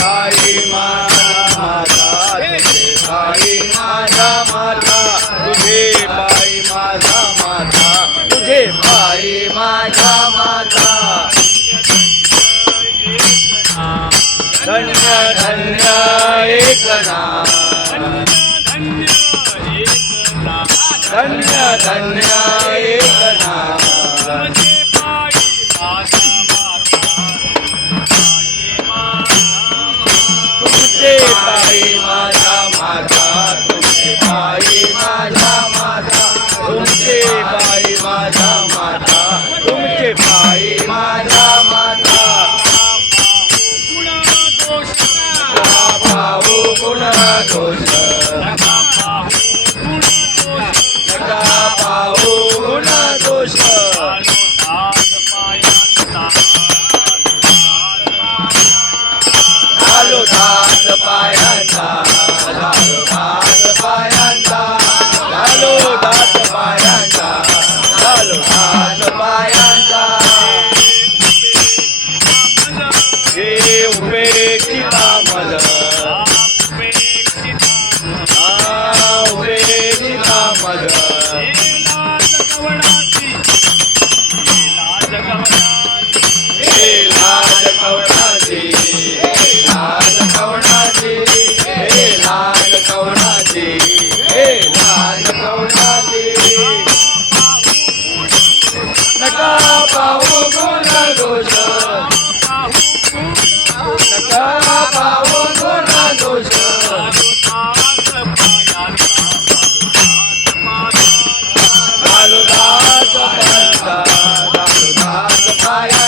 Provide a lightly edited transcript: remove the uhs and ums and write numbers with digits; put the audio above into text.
पायी माझा माता तुझे पायी माझा माता तुझे पायी माझा माता तुझे पायी माझा माता धन्य धन्य एक नाम धन्य धन्य एक नाम तुझे पायी माझा माता तुझे पायी माझा माता तुमचे पायी माझा माता तुमचे पायी माझा माता पाहू गुण दोष नका पाहू गुण दोष झालो दास पायांचा झालो दास पायांचा झालो दास पायांचा झालो दास पायांचा हे उपेक्षिता मल उपेक्षिता मल हे लाज कवनाची लाज कवनाची हे लाज कवनाची हे लाज कवनाची नका पाहू गुण दोष नका पाहू गुण दोष घालू दास पायांचा घालू दास पायांचा